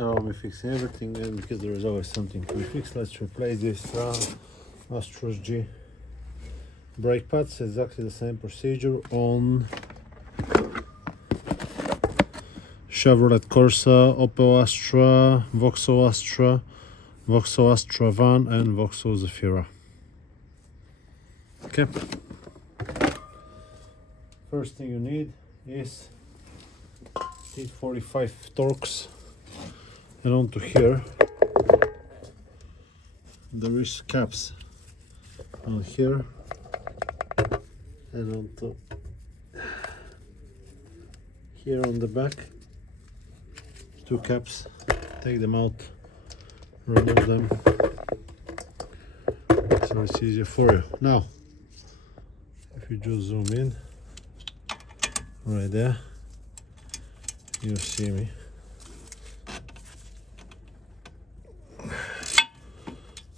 allow me fixing everything, and because there is always something to be fixed, let's replace this Astra G brake pads. Exactly the same procedure on Chevrolet Corsa, Opel Astra, Vauxhall Astra, Vauxhall Astra Van, and Vauxhall Zafira. Okay. First thing you need is T45 Torx, and onto here there is caps on here and onto here on the back, two caps. Take them out, remove them, so it's easier for you. Now if you just zoom in right there, you see me.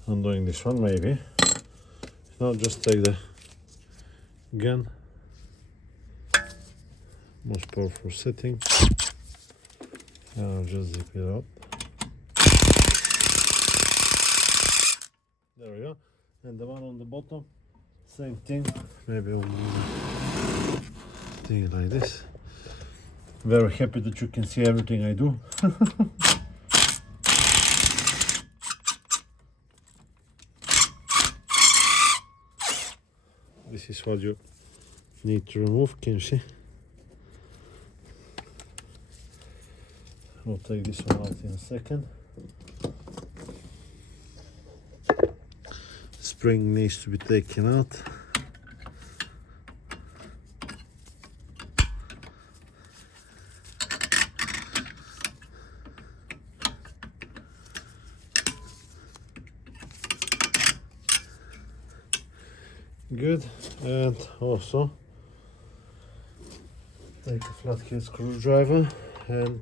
I'm doing this one maybe. Now just take the gun, most powerful setting, and I'll just zip it up. There we go. And the one on the bottom, same thing. Maybe I'll move it thing like this. Very happy that you can see everything I do. This is what you need to remove, can you see? I'll take this one out in a second. Spring needs to be taken out. Good, and also take a flathead screwdriver and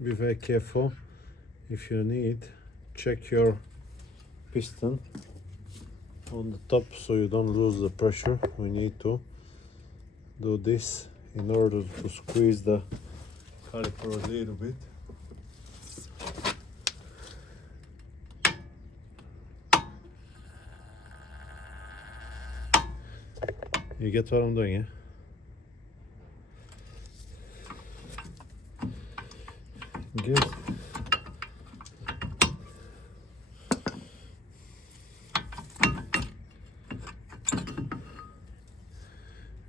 be very careful. If you need, check your piston on the top so you don't lose the pressure. We need to do this in order to squeeze the caliper a little bit. You get what I'm doing, yeah? Good.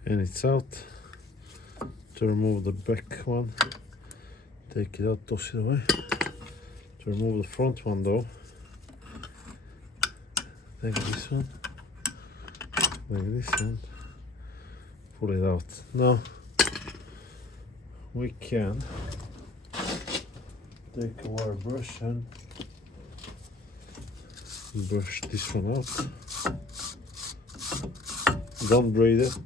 And it's out. To remove the back one, take it out, toss it away. To remove the front one though, take this one, like this one. Pull it out. Now we can take a wire brush and brush this one out. Don't braid it.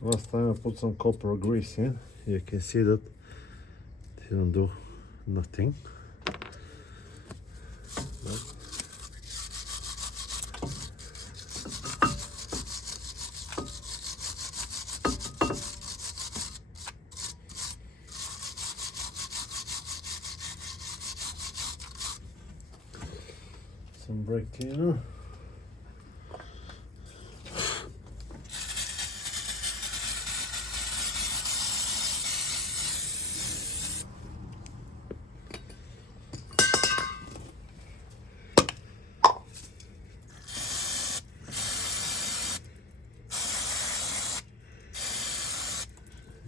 Last time I put some copper grease in. You can see that it didn't do nothing. Some brake cleaner.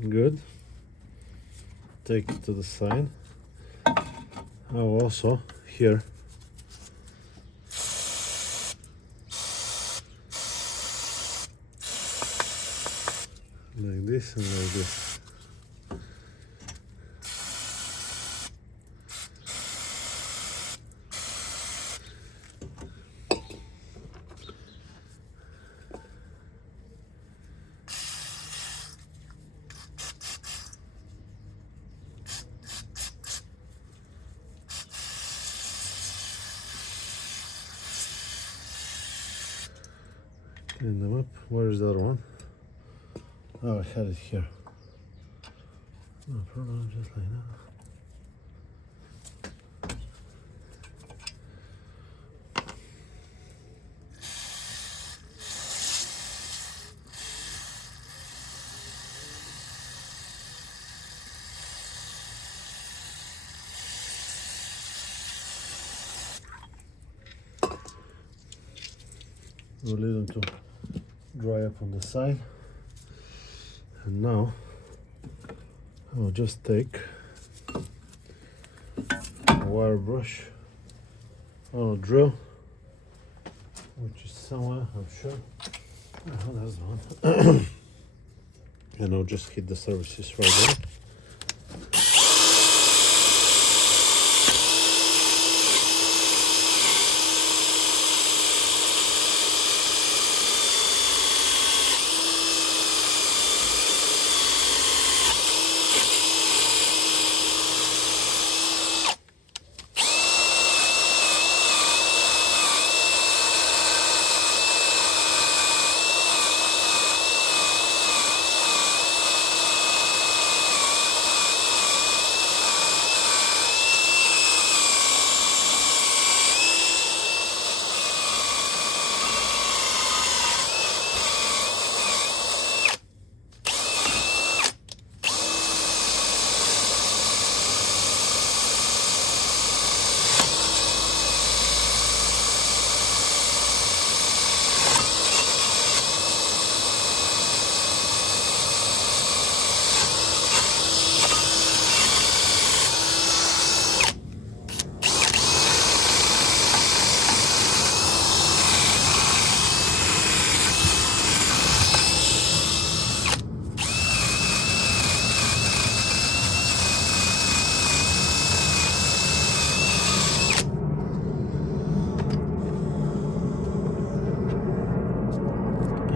Good. Take it to the side. Oh, also here like this and like this. Clean them up. Where is the other one? Oh, I had it here. No problem, just like that. We'll leave them to dry up on the side. And now I'll just take a wire brush on a drill, which is somewhere, I'm sure. Oh, there's one. And I'll just hit the surfaces right there.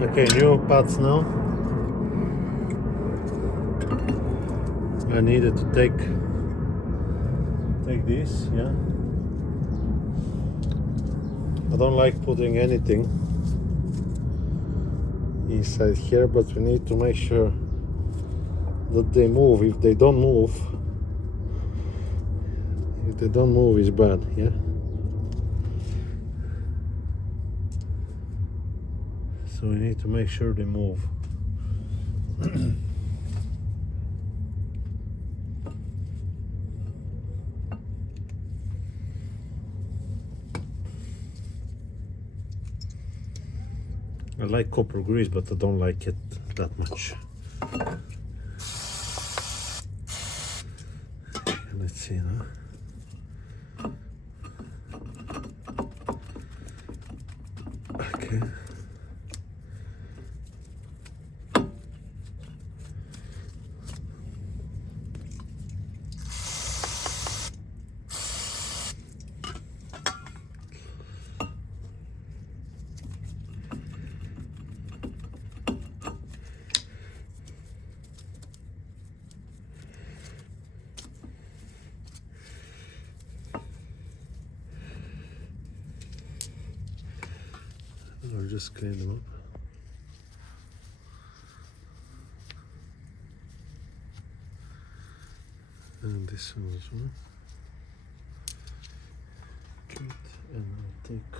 Okay, new parts now. I needed to take this, yeah. I don't like putting anything inside here, but we need to make sure that they move. If they don't move, it's bad, yeah. So we need to make sure they move. I like copper grease, but I don't like it that much. Let's see now. Okay. I'll just clean them up. And this one as well. Good. And I'll take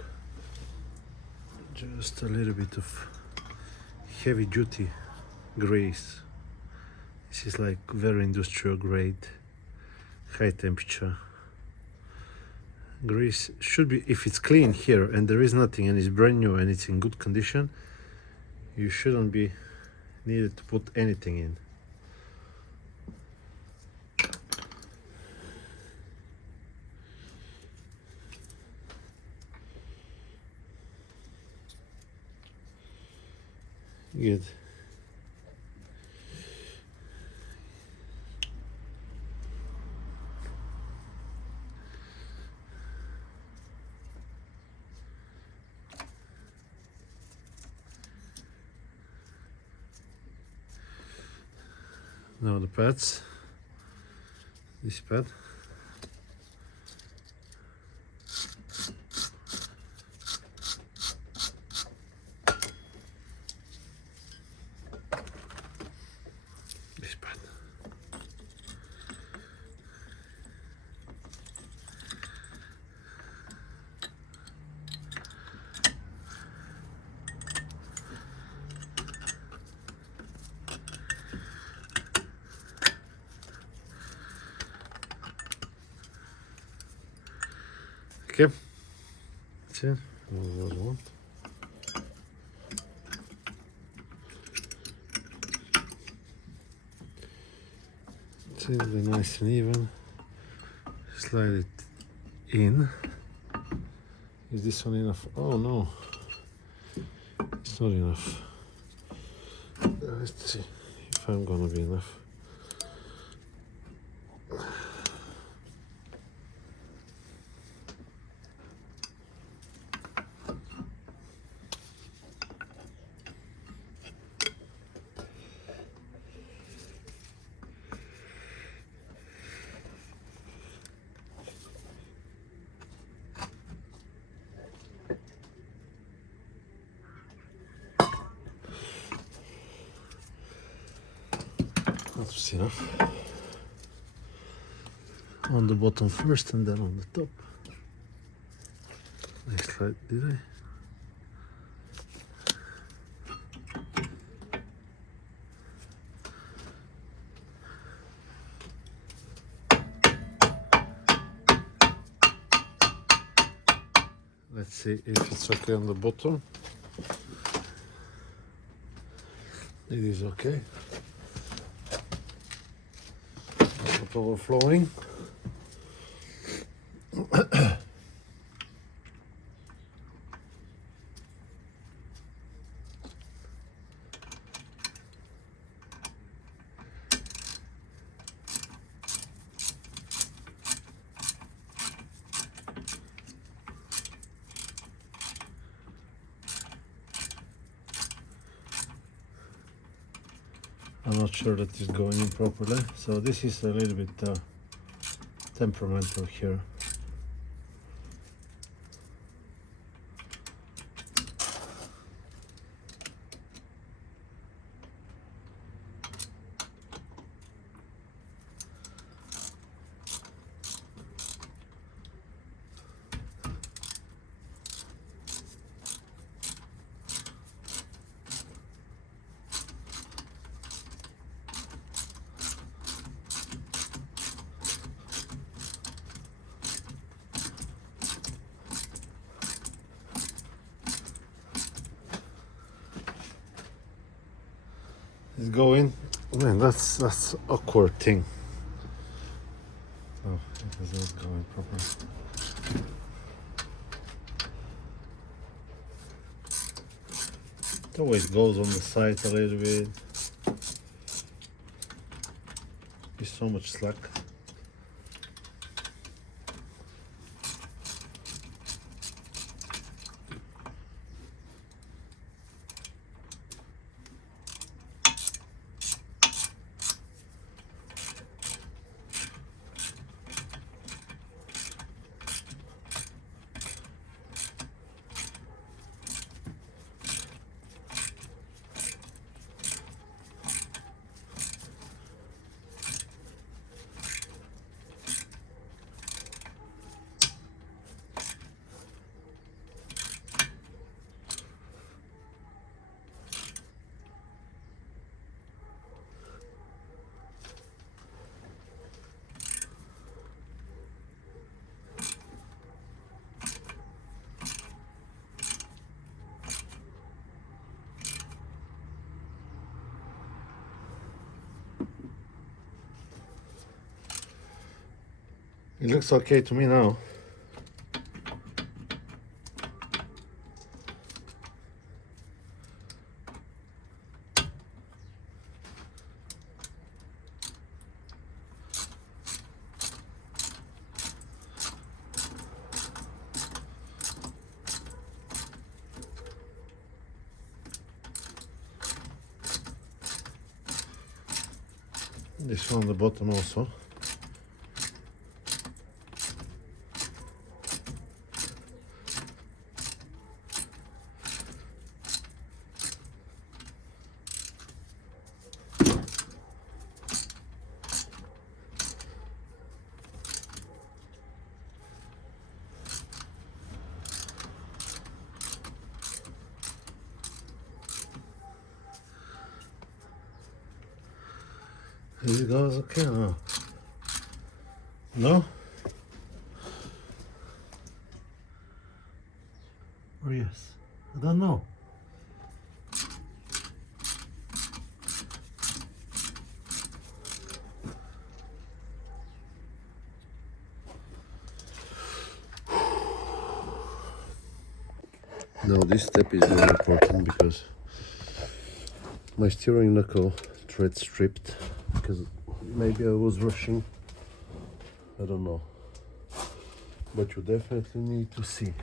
just a little bit of heavy duty grease. This is like very industrial grade, high temperature grease. Should be, if it's clean here and there is nothing and it's brand new and it's in good condition, you shouldn't be needed to put anything in. Good. Now the pads, this pad. Okay. That's it. Another one. It's really nice and even. Slide it in. Is this one enough? Oh no, it's not enough. Let's see if I'm gonna be enough. That's enough. On the bottom first and then on the top. I slide, did I? Let's see if it's okay on the bottom. It is okay. Not overflowing. I'm not sure that it's going in properly, so this is a little bit temperamental here. It's going. Man, that's awkward thing. Oh, it is not going properly. It always goes on the side a little bit. There's so much slack. It looks okay to me now. This one on the bottom also. It goes okay now. No? or yes? I don't know. Now this step is very important because my steering knuckle thread stripped because maybe I was rushing. I don't know. But you definitely need to see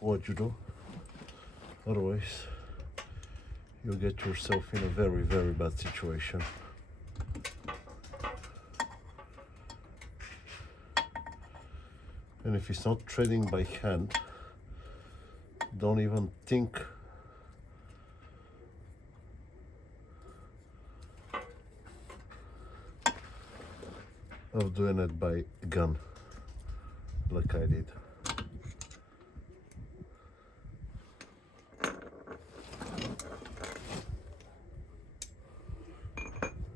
what you do. Otherwise, you'll get yourself in a very, very bad situation. And if it's not threading by hand, don't even think of doing it by gun, like I did.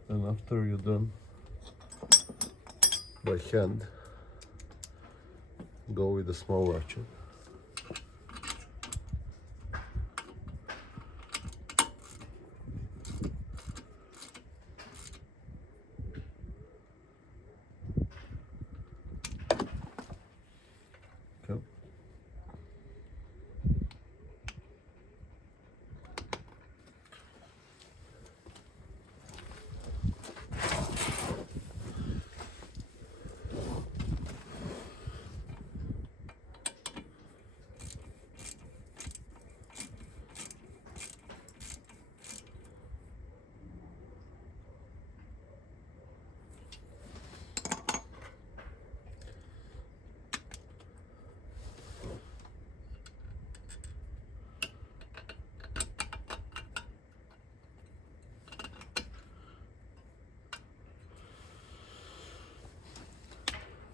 And after you're done by hand, go with the small ratchet. Okay.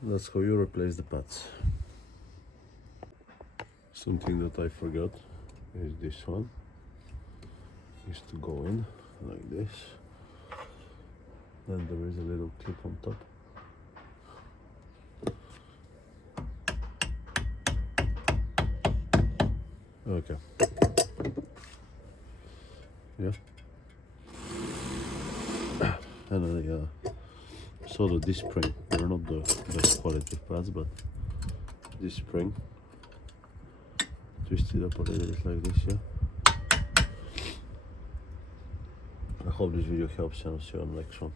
That's how you replace the pads. Something that I forgot is this one. Is to go in like this. Then there is a little clip on top. Okay. Yeah. And I saw that this spring, they're not the best quality pads, but this spring, twist it up a little bit like this, yeah. I hope this video helps, and I'll see you on the next one.